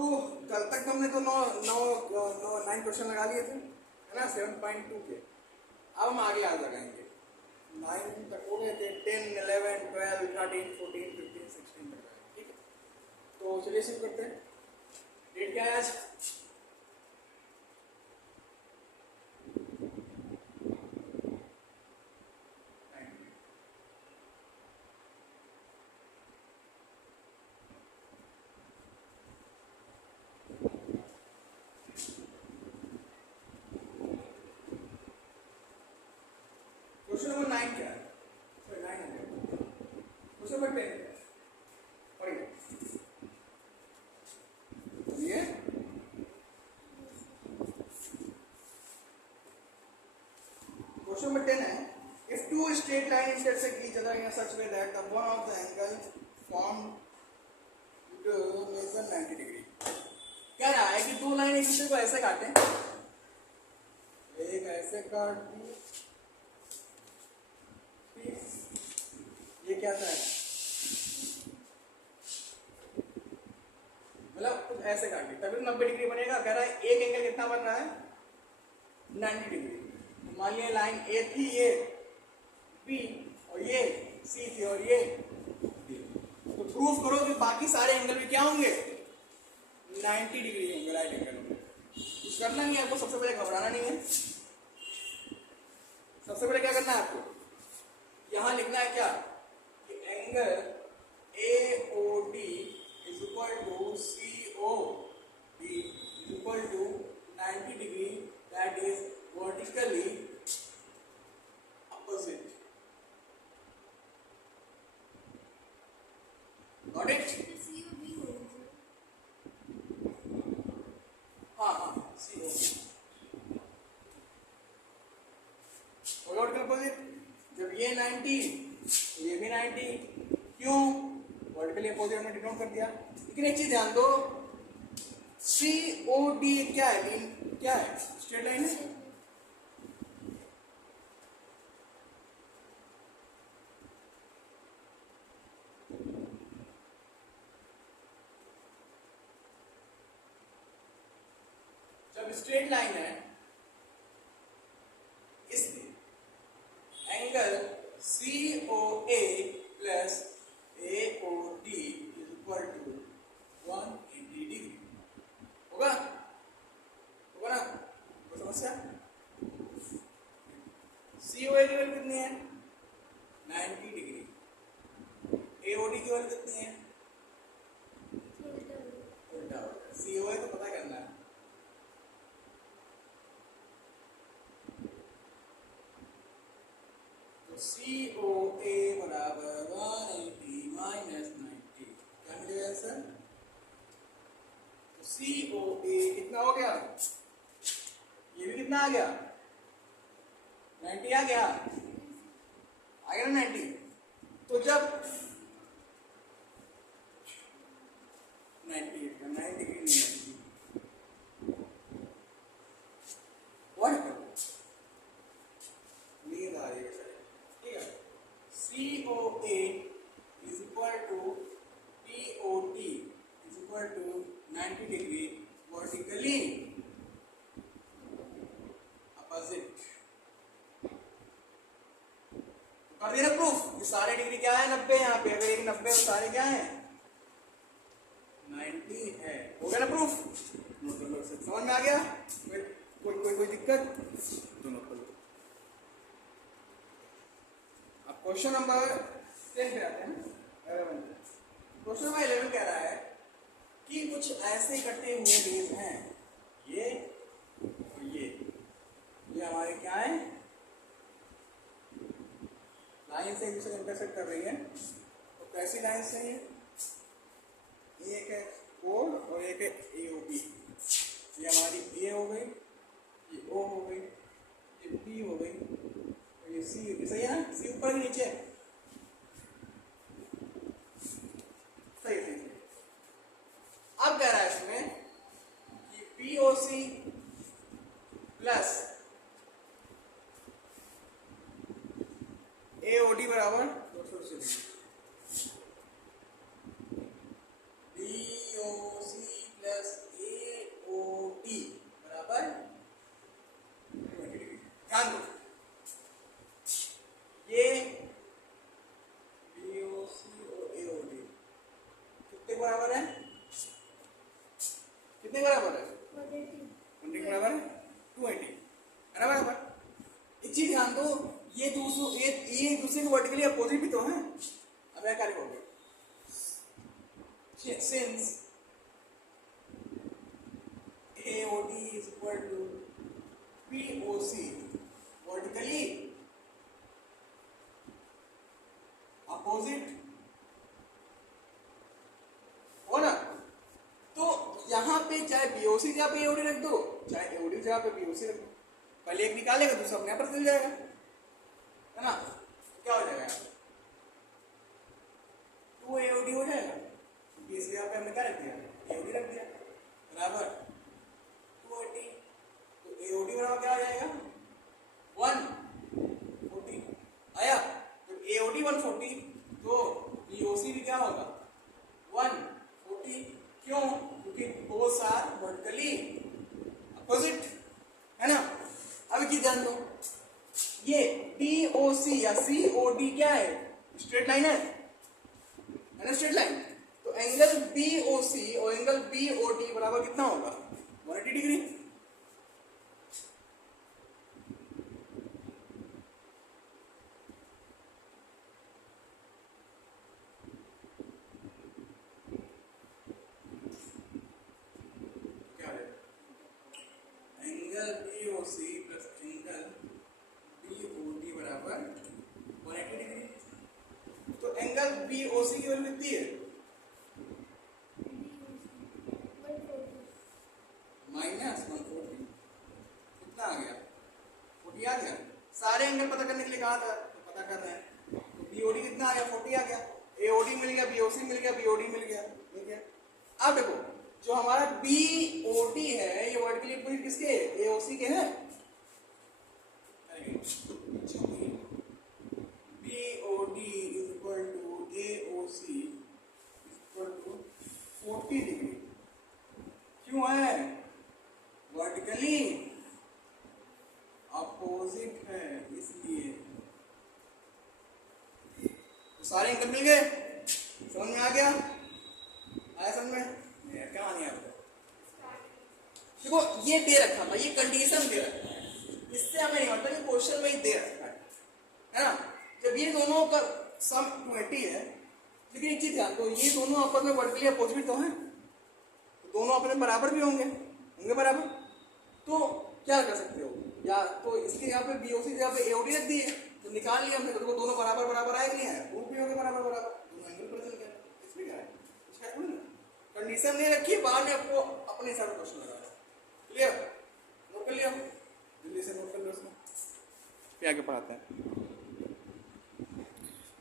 तो कल तक हमने तो 9 क्वेश्चन लगा लिए थे, है ना, 7.2 के। अब हम आगे आ लगाएंगे। 9 तक हो गए थे, 10, 11, 12, 13, 14, 15, 16 तक। ठीक है, तो चलिए शुरू करते हैं। डेट क्या है आज? क्वेश्चन नंबर 9 क्या है? सॉरी 9 है। क्वेश्चन नंबर 10 क्या है? पढ़िए। ये क्वेश्चन नंबर 10 है, if two straight lines intersect each other in a such way that the one of the angle formed to measure 90 degree। क्या रहा है कि दो लाइन एक दूसरे को ऐसे काटे, एक ऐसे काट दी, ये क्या था, मतलब कुछ ऐसे काट दी तभी 90 डिग्री बनेगा। कह रहा है एक एंगल कितना बन रहा है, 90 डिग्री। तो मान लिया लाइन ए थी, ये बी, और ये सी थी, और ये डी। तो प्रूफ करो कि बाकी सारे एंगल भी क्या होंगे, 90 डिग्री होंगे, राइट एंगल होंगे। कुछ करना नहीं है आपको, सबसे पहले घबराना नहीं है। सबसे पहले क्या करना है आपको, यहां लिखना है क्या कि angle AOD is equal to COD is equal to 90 degree, that is vertically opposite। Got it? हाँ COD वर्टिकल अपोजिट। जब ये 90 ये भी 90, क्यों? वर्टिकली अपोजिट में डिनोट कर दिया। लेकिन एक चीज ध्यान दो, COD क्या है, क्या है, स्ट्रेट लाइन है। जब स्ट्रेट लाइन है, इसलिए angle COA plus AOD is equal to 180 degree होगा, होगा ना? कोई समस्या? COA की वैल्यू कितनी है, 90 डिग्री। AOD की वैल्यू कितनी है, उल्टा होगा। COA तो पता करना है, COA बराबर 180 माइनस 90, क्या मिलेगा आंसर? तो COA कितना हो गया, ये भी कितना आ गया, 90 आ गया, आ गया ना 90। तो जब 90 डिग्री नींद आ रही है, ठीक है। COA is equal to POD is equal to 90 degree vertically opposite। कर दिया प्रूफ, ये सारे डिग्री क्या है, 90। यहाँ पे अगर एक 90 तो सारे क्या है, 90 है। हो गया ना प्रूफ? समझ में आ गया? कोई दिक्कत? दोनों को। अब क्वेश्चन नंबर 10 पे आते हैं। क्वेश्चन नंबर 11 कह रहा है कि कुछ ऐसे कटे हुए रेज हैं, ये और ये हमारे क्या है, लाइन से एक दूसरे इंटरसेक्ट कर रही है। तो कैसी लाइन से है, एक है O और एक है AOB। ये हमारी A हो गई, ये O हो गई, ये B हो गई, और ये C हो गई। सही है ना? C ऊपर के नीचे, सही सही। अब कह रहा है इसमें कि POC प्लस AOD बराबर 280 डिग्री। DOC प्लस कितने बराबर है? 180 के बराबर है 280 है ना बराबर। एक चीज ध्यान दो, ये दूसरे के वर्टिकली अपोजिट भी तो है। अब क्या करोगे, since AOD is equal to POC vertically opposite हो ना, तो यहाँ पे चाहे BOC जहाँ पे AOD रख दो, चाहे AOD जहाँ पे BOC रख दो, पहले एक निकालेगा दूसरा अपने आप पर चल जाएगा, है ना। क्या हो जाएगा, 2 AOD हो जाएगा, इस यहाँ पे हमने क्या रख दिया, AOD रख दिया बराबर 280, तो AOD बराबर क्या हो जाएगा 140 आया। तो AOD 140 तो BOC भी क्या होगा 140, क्यों, क्योंकि बोथ आर वर्टिकली अपोजिट, है ना। अब की ध्यान दो, ये POC या COD क्या है, स्ट्रेट लाइन है ना, स्ट्रेट लाइन। तो एंगल BOC और एंगल BOD बराबर कितना होगा 180 डिग्री। क्या है, angle BOC plus angle BOD बराबर 180 डिग्री। तो एंगल BOC की वैल्यू कितनी है, -140, कितना आ गया 40 आ गया। सारे एंगल पता करने के लिए कहा था, तो पता कर रहे हैं, तो BOD कितना आ गया 40 आ गया, AOD मिल गया, BOC मिल गया, BOD मिल गया, ठीक है। अब देखो जो हमारा BOD है ये वर्टिकली अपोजिट किसके, AOC के हैं, BOD is equal to AOC is equal to 40 degree, क्यों है, वर्टिकली अपोजिट है इसलिए। तो सारे एंगल मिल गए, समझ में आ गया, आया समझ में, क्या नहीं आता। देखो ये दे रखा था, ये कंडीशन दे रखा है, इससे हमें नहीं मतलब ये क्वेश्चन में ही दे रखा है ना। जब ये दोनों का सम 20 है, लेकिन एक चीज ध्यान दो, ये दोनों आपस में वर्टिकली अपोजिट तो हैं, तो दोनों आपस में बराबर भी होंगे बराबर। तो क्या कर सकते हो, या तो इसके यहाँ पे BOC यहाँ पे AOD रख दिए, तो निकाल लिया हमने, तो दोनों बराबर बराबर आए नहीं है, प्रूफ भी होंगे बराबर बराबर, दोनों एंगल पर चल गए, इसमें क्या है, इसका थोड़ी ना कंडीशन नहीं रखी, बाद में आपको अपने हिसाब से क्वेश्चन लगाना। क्लियर, नोट कर लिया, जल्दी से नोट कर लो इसमें, फिर आगे पढ़ाते हैं।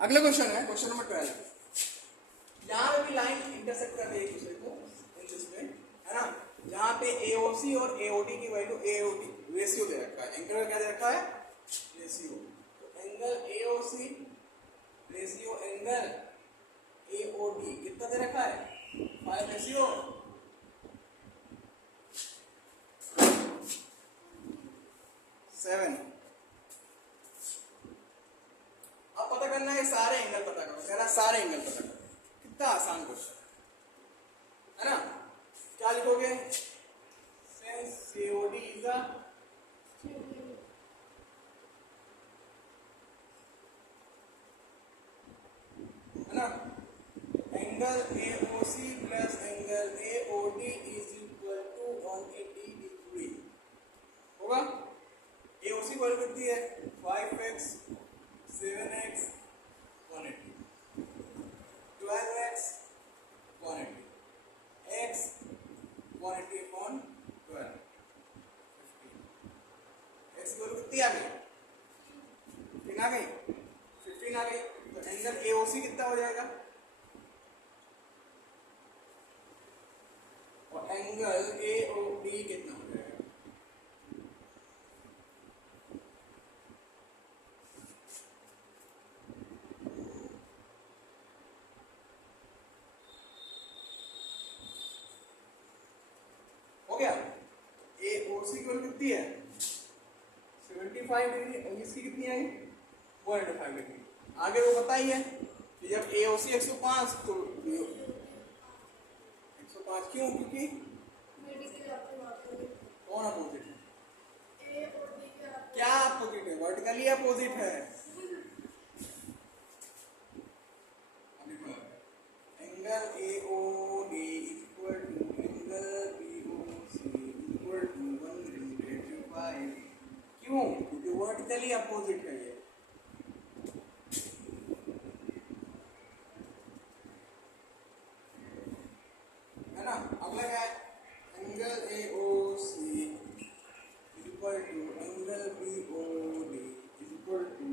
अगला क्वेश्चन है क्वेश्चन नंबर 12। यहाँ भी लाइन इंटरसेक्ट कर रही है एक दूसरे को में, है ना, जहाँ पे AOC और AOD की वैल्यू AOD रेशियो दे रखा है, एंगल क्या दे रखा है रेशियो, तो angle AOC ratio angle AOD कितना दे रखा है 5 रेशियो 7। अब पता करना है सारे एंगल पता करो, कह रहा सारे एंगल पता करो, कितना आसान क्वेश्चन है ना। क्या लिखोगे, since COD is a है ना, angle AOC plus angle AOD is equal to 180 degree होगा। AOC वैल्यू कितनी है 5x 7x 180, 12x 180, x 180 upon 12, 15, x की वैल्यू कितनी आ गई 15 आ गई, 15 आ गई। तो एंगल AOC कितना हो जाएगा और एंगल AOD कितना हो जाएगा, हो गया। AOC की वैल्यू कितनी है 75 डिग्री और इसकी कितनी आई 105 डिग्री। आगे वो बताइए कि जब AOC 105 तो 105 क्यों, क्योंकि कौन अपोजिट है? क्या अपोजिट है? वर्टिकली अपोजिट है। Angle AOD equal to angle BOC equal to 135। क्यों? क्योंकि वर्टिकली अपोजिट है ये। है ना? अगला क्या है? Angle AOC equal to angle BOD equal to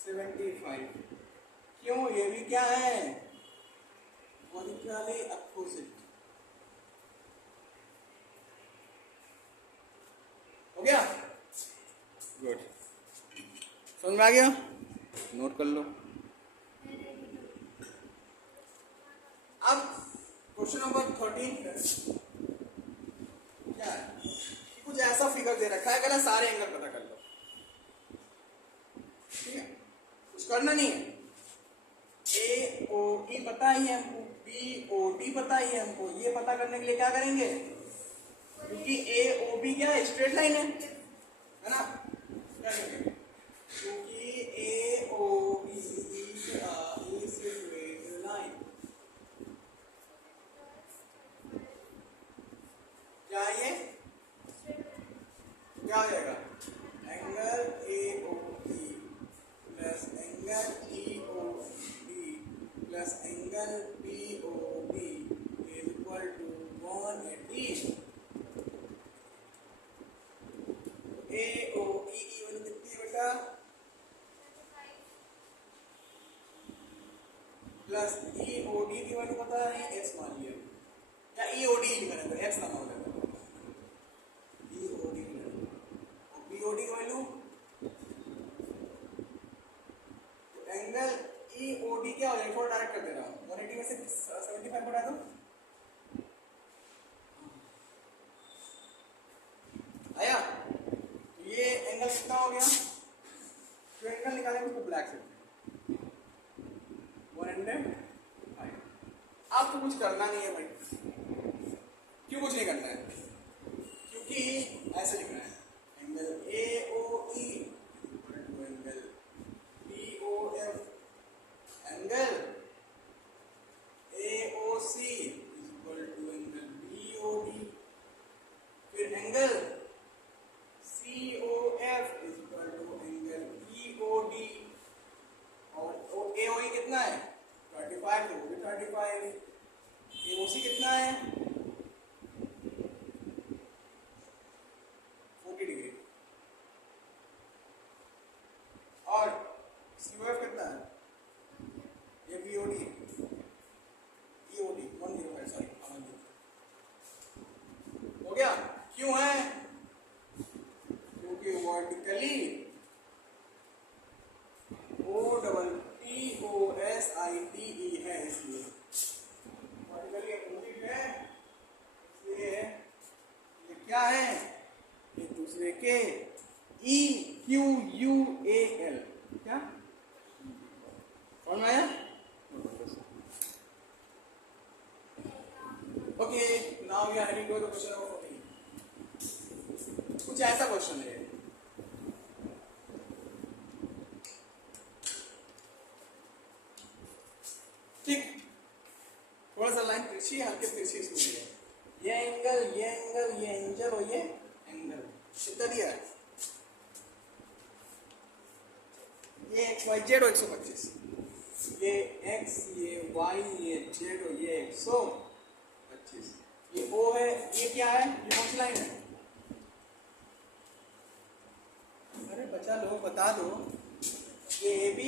75। क्यों? ये भी क्या है? Vertically opposite. हो गया? गुड। समझ में आ गया? नोट कर लो। अब क्वेश्चन नंबर 13 क्या है? कुछ ऐसा फिगर दे रखा है, कहना सारे एंगल पता कर लो। ठीक है, कुछ करना नहीं है। AOE पता ही है हमको, BOD पता ही है हमको। ये पता करने के लिए क्या करेंगे? क्योंकि AOB क्या है? स्ट्रेट लाइन है ना? क्या करेंगे? क्योंकि AOB is a straight line। क्या ये? क्या हो जाएगा? Angle AOE plus angle EOD plus angle BOD equal to 180। AOE की वैल्यू कितनी है बेटा? प्लस EOD की वैल्यू पता है? x मान लिया, या EOD लिखना है, x ना मान लेना। EOD की वैल्यू और BOD की वैल्यू, तो एंगल EOD क्या हो जाएगा? थोड़ा डायरेक्ट कर दे रहा हूँ। 180 में से 75 बढ़ा दो। आया? ये एंगल कितना हो गया? जो एंगल निकालेंगे उसको ब्लैक से 105। आपको कुछ करना नहीं है भाई। क्यों कुछ नहीं करना है? क्योंकि ऐसे लिखना है, angle AOE equal to angle BOF angle AOC equal to angle BOD, फिर angle COF equal to angle EOD, और AOE कितना है? 35, तो वो भी 35। AOC कितना है? 40 डिग्री। और COF कितना है? ये BOD EOD 105, सॉरी। हो गया? क्यों है? क्योंकि वर्टिकली OPPOSITE है, इसलिए वर्टिकली अपोजिट है। इसलिए ये क्या है? एक दूसरे के EQUAL। क्या समझ में आया? Okay, now we are heading to the question number 14। कुछ ऐसा क्वेश्चन है, ठीक? थोड़ा सा लाइन तिरछी, हल्के तिरछी इसमें है। ये एंगल, ये एंगल, ये एंगल और ये एंगल कितना दिया है? ये XYZ और 125। ये X, ये Y, ये Z और ये 125। ये O है, ये क्या है? ये कौन सी लाइन है? अरे बच्चा लोग बता दो। ये AB,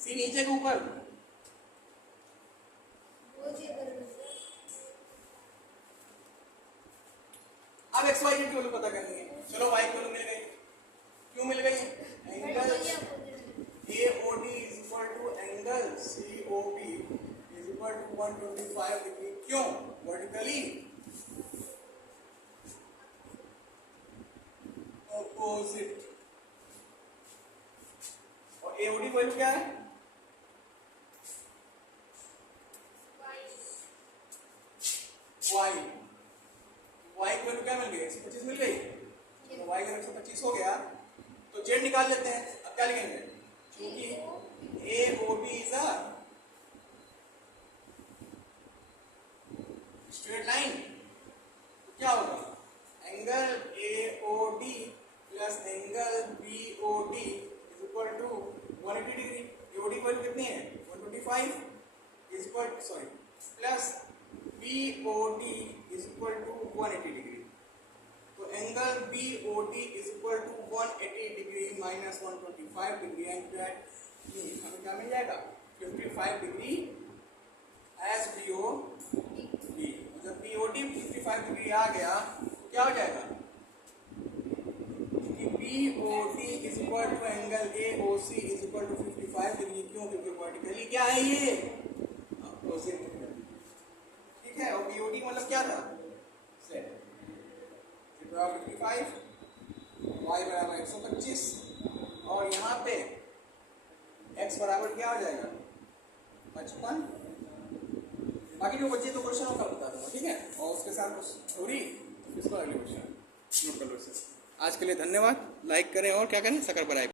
C नीचे के ऊपर, अब XYZ की वैल्यू पता करनी है। चलो Y की वैल्यू मिल गई। क्यों मिल गई? Angle AOD is equal to angle COP is equal to 125 degree. क्यों? Vertically opposite. और AOD की वैल्यू क्या है? वाई, वाई की वैल्यू क्या मिल गई, 125 मिल गई, तो वाई का 125 हो गया। तो जेड निकाल लेते हैं। अब क्या लिखेंगे, क्योंकि A O D is a straight line, तो क्या होगा, angle A O D plus angle B O D is equal to 180 degree. A O D value कितनी है, 125 is equal, sorry, plus B O D is equal to 180 degree. तो angle B O D is equal to 180 degree minus 125 degree, and that हमें क्या मिल जाएगा, 55 degree as B O D. जब B O D 55 degree आ गया तो क्या हो जाएगा कि B O D is equal to angle A O C is equal to 55 degree. क्यों, क्योंकि वर्टिकली क्या है ये, ठीक है। और बी ओ डी मतलब क्या था, सेट 55, y बराबर 125, और यहाँ पे x बराबर क्या हो जाएगा, 55। बाकी जो बच्चे तो क्वेश्चन होगा बता दूंगा, ठीक है। और उसके साथ कुछ थ्योरी, इसको अगले क्वेश्चन नोट कर लो। आज के लिए धन्यवाद। लाइक करें और क्या करें, सकर बनाए।